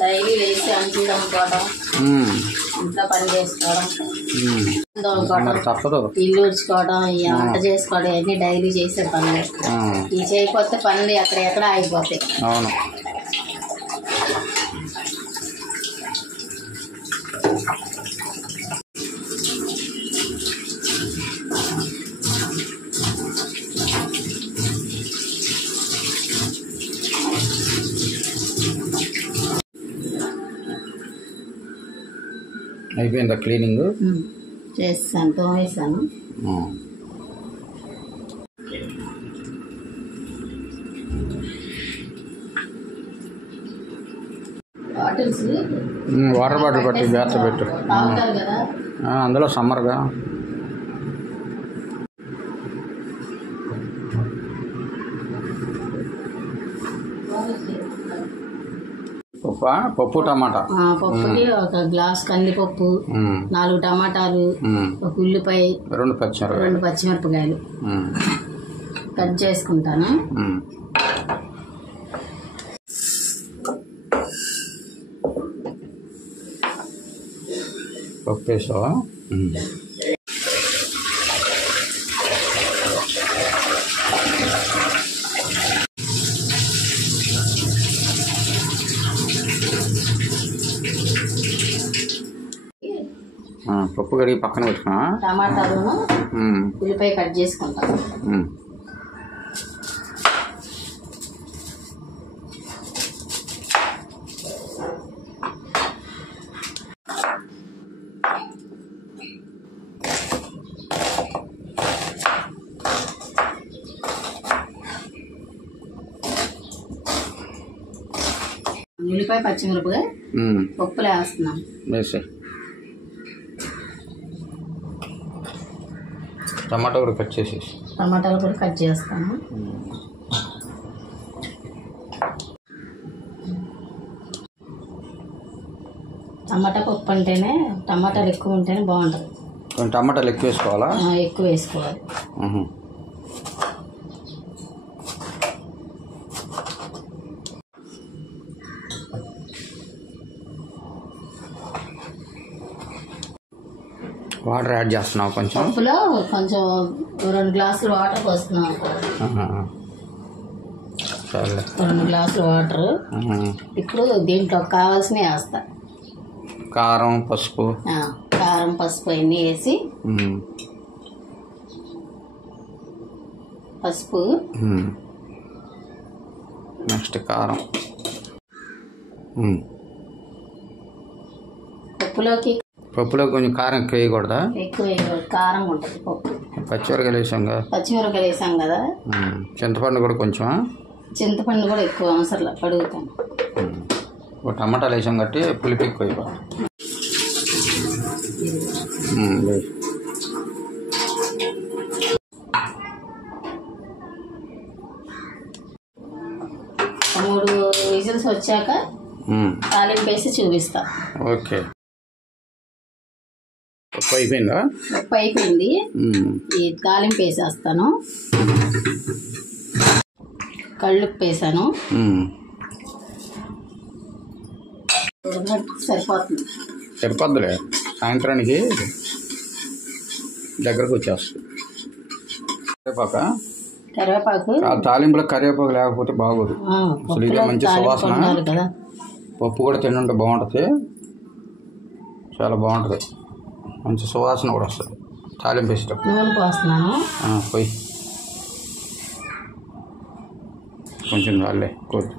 Daily వేసి అంట్లు తోముకోవడం, ఇంట్లో పని చేసుకోవడం, తోముకోవడం, ఇల్లు ఊడ్చుకోవడం, వంట చేసుకోవడం ఇవన్నీ డైలీ చేసే పనులు. ఇవి చేయకపోతే పనులు ఎక్కడెక్కడ ఆగిపోతాయి. అవును. అయిపోయిందా క్లీనింగ్? చేస్తాను, తోమేసాను. వాటర్ బాటిల్ పట్టి బ్యాచ్ పెట్టు. అందులో సమ్మర్గా పప్పు టమాటా. పప్పుకి ఒక గ్లాస్ కందిపప్పు, 4 టమాటాలు, ఒక ఉల్లిపాయ, 2 పచ్చిమిరపకాయలు కట్ చేసుకుంటాను. పప్పు వేసావా? పప్పు కడిగి పక్కన పెట్టుకున్నా. టమాటాలు, ఉల్లిపాయ కట్ చేసుకుంటాను. ఉల్లిపాయ పచ్చిమిరపకాయ పప్పులో వేస్తున్నాను. టమాటా కూడా కట్ చేసేసి. టమాటాలు కూడా కట్ చేస్తాను. టమాటా పప్పు అంటేనే టమాటాలు ఎక్కువ ఉంటేనే బాగుంటుంది. టమాటాలు ఎక్కువ వేసుకోవాలా? ఎక్కువ వేసుకోవాలి. వాటర్ యాడ్ చేస్తున్నావు కొంచెం. పప్పులో కొంచెం 2 గ్లాసులు వాటర్ పోస్తున్నాం. 2 గ్లాసులు వాటర్. ఇప్పుడు దీంట్లో కావాల్సినవి వేస్తా. కారం, పసుపు అన్నీ వేసి, పసుపు, నెక్స్ట్ కారం. పప్పులో కొంచెం కారం ఎక్కువ వేయకూడదా? ఎక్కువ కారం ఉంటుంది పప్పు. పచ్చిమిరకాయలు వేసాం కదా. చింతపండు కూడా కొంచెం. చింతపండు కూడా ఎక్కువ అవసరం, అడుగుతాను. ఒక టమాటాలు వేసాం కట్టి పులిపి ఎక్కువ అయిపోయి మూడు విజిల్స్ వచ్చాక తాలింపు వేసి చూపిస్తా. ఓకే. ఉప్పు అయిపోయిందా? ఉప్పు అయిపోయింది. ఈ తాలింపు వేసేస్తాను. కళ్ళుప్పు వేసాను. సరిపోతుంది. సరిపోద్దులే, సాయంత్రానికి దగ్గరకు వచ్చేస్తుంది. కరివేపాకు తాలింపులో కరివేపాకు లేకపోతే బాగోదు. అసలు ఇదే మంచి సువాసన. పప్పు కూడా తింటుంటే బాగుంటుంది, చాలా బాగుంటుంది. మంచి సువాసన కూడా వస్తుంది తాలింపు వేసేటప్పుడు. నూనె పోస్తున్నాను. పోయి కొంచెం రాలే కొద్ది.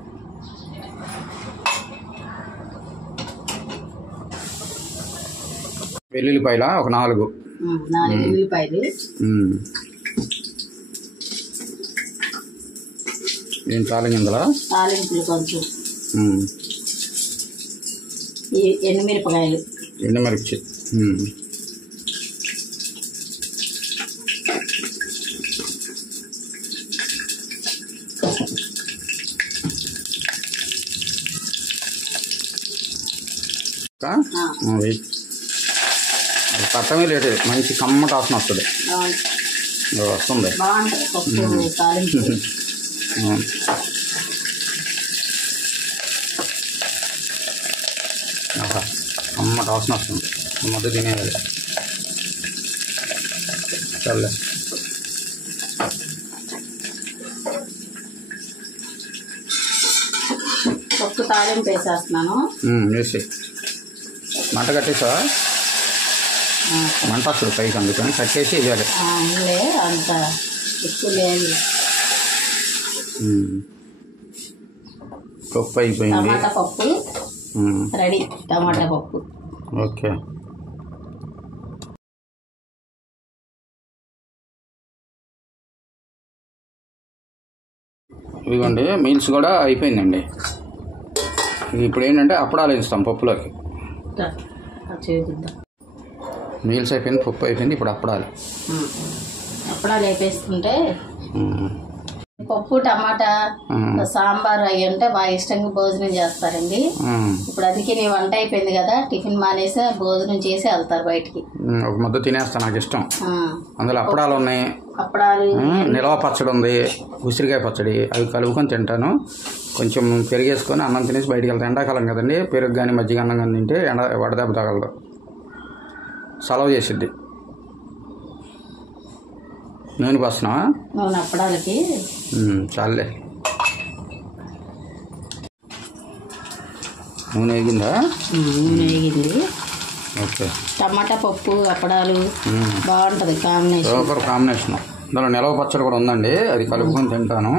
వెల్లుల్లిపాయల ఒక 4 వెల్లుల్లిపాయలు. ఏం తాలింపులా? తాలింపులు కొంచెం ఎండుమిరపకాయలు. ఎండుమిర్చి. పట్టమే లేదు, మంచి కమ్మట వాసన వస్తుంది. వస్తుంది, బాగుంటుంది తాలింపు. కమ్మట వాసన వస్తుంది. మొదటి తినేది చల్లే. పప్పు తాలింపు వేసేస్తున్నాను. వేసి మంట కట్టేసా, మంట వస్తుంది పైకి, అందుకని కట్టేసి వేయాలి. అంత ఎక్కువ లేదు. పప్పు అయిపోయింది. టమాటా పప్పు రెడీ. టమాటా పప్పు. ఓకే. ఇదిగోండి మీల్స్ కూడా అయిపోయిందండి. ఇప్పుడు ఏంటంటే అప్పడాలు వేస్తాం పప్పులోకి. మీల్స్ అయిపోయింది, పప్పు అయిపోయింది, ఇప్పుడు అప్పడాలు. అప్పడాలు వేపేసుకుంటే పప్పు టమాటా సాంబార్ అవి అంటే బాగా ఇష్టంగా భోజనం చేస్తారండి. ఇప్పుడు అందుకే నీ వంట అయిపోయింది కదా, టిఫిన్ మానేసి భోజనం చేసి వెళ్తారు బయటికి. ఒక ముద్ద తినేస్తాను, నాకు ఇష్టం. అందులో అప్పడాలు ఉన్నాయి, అప్పడాలు, నిలవ పచ్చడి ఉంది, ఉసిరికాయ పచ్చడి, అవి కలుపుకొని తింటాను. కొంచెం పెరిగేసుకొని అన్నం తినేసి బయటికి వెళ్తాను. ఎండాకాలం కదండి, పెరుగు కానీ మజ్జిగ అన్నం కానీ తింటే వడదెబ్బ తగలదు, సలవ చేసిద్ది. నూనె పోస్తున్నావా? నూనె అప్పడాలకి చాలే. నూనె వేగిందా? నూనె వేగింది. ఓకే. టమాటా పప్పు అప్పడాలు బాగుంటుంది కాంబినేషన్. Super combination. అందులో నిలవ పచ్చడి కూడా ఉందండి, అది కలుపుకొని తింటాను.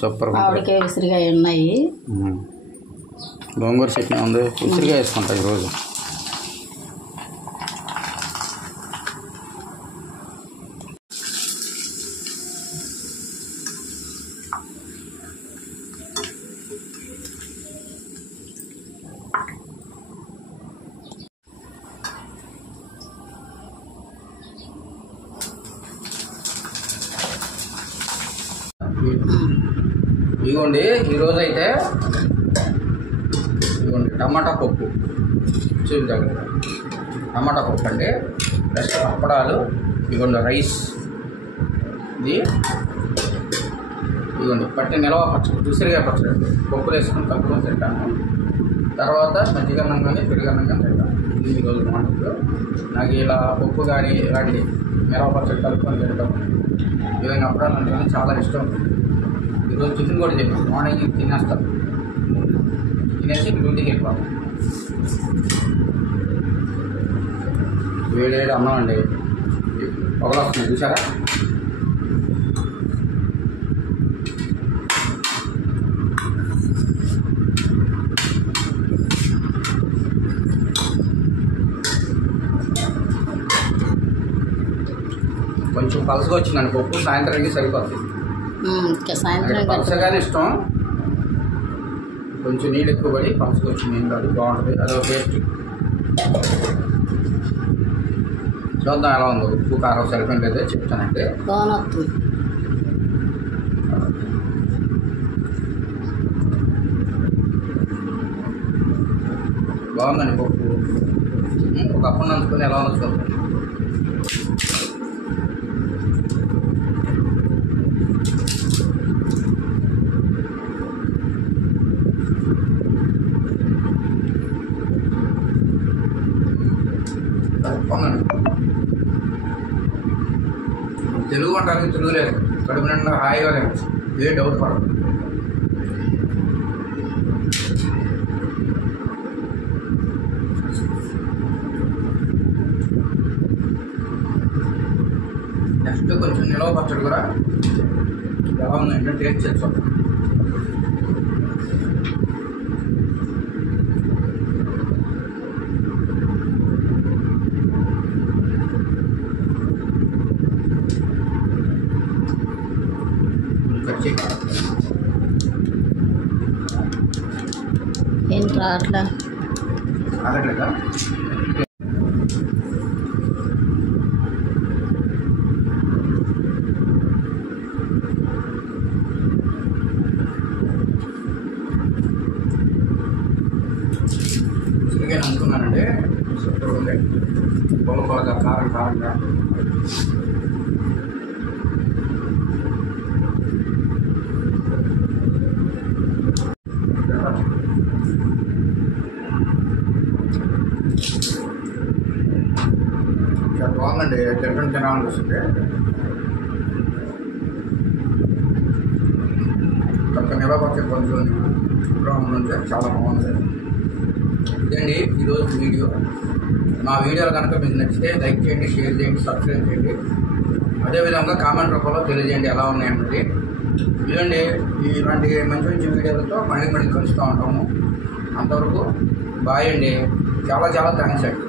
సూపర్. ఆవిడకే ఉసిరికాయ ఉన్నాయి, గోంగూర చట్నీ ఉంది, ఉసిరికాయ వేసుకుంటా ఈరోజు. ఇదిగోండి ఈరోజు అయితే ఇదిగోండి టమాటా పప్పు చూద్దాం. టమాటా పప్పు అంటే ప్లస్ అప్పడాలు, ఇదిగోండి రైస్, ఇది ఇదిగోండి పట్టి నిలవ పచ్చడి, ఉసిరికాయ పచ్చడి, పప్పులు వేసుకొని కలుపుకొని తింటాను. తర్వాత మజ్జిగన్నం కానీ పెరుగన్నం కానీ తింటాను. ఇది ఈరోజు మార్నింగ్. నాకు ఇలా పప్పు కానీ ఇలాంటి నిలవ పచ్చడి కలుపుకొని తింటాం. ఈ విధంగా అప్పడాలు అంటే చాలా ఇష్టం. ఈరోజు టిఫిన్ కూడా చెప్పాను, మార్నింగ్ తినేస్తాను, తినేసి డ్యూటీకి వెళ్ళిపోతాను. వేడి అన్నం అండి, పొగలు వస్తుంది చూసారా? కొంచెం పలసగా వచ్చిందండి పప్పు, సాయంత్రానికి సరిపోతుంది. సాయంత్రం పలసగానే ఇష్టం, కొంచెం నీళ్ళు ఎక్కువ పడి పలుసు వచ్చింది ఏం కాదు, బాగుంటుంది. అదొక టేస్ట్. చూద్దాం ఎలా ఉందో, ఉప్పు కారం సరిపోయింది చెప్తానంటే. బాగుందండి పప్పు. ఒక అప్పుడు నంచుకొని ఎలా ఉందో చూద్దాం. తెలుగు వంటకి తిరుగులేదు, కడుపు నిండా హాయిగా లేదు, ఏ డౌట్ పడదు. నెక్స్ట్ కొంచెం నిలవ పచ్చడి కూడా ఎలా ఉందంటే టేస్ట్ చేస్తాం. ఏంట్రా అట్లా ఆగట్లేదా? ఉసిరికాయ అనుకున్నానండి, సూపర్ ఉంది. పొలగా కారం కారంగా. బాగుందండి, తినాలని వస్తుంది. ఒక నిలబడితే కొంచెం ఉంటే చాలా బాగుంది. ఇదండి ఈరోజు వీడియో. మా వీడియోలు కనుక మీకు నచ్చితే లైక్ చేయండి, షేర్ చేయండి, సబ్స్క్రైబ్ చేయండి. అదేవిధంగా కామెంట్ రూపంలో తెలియజేయండి ఎలా ఉన్నాయన్నది. ఇదండి ఇలాంటి మంచి మంచి వీడియోలతో మళ్ళీ కలుస్తూ ఉంటాము. అంతవరకు బాయ్ అండి. చాలా చాలా థ్యాంక్స్ అండి.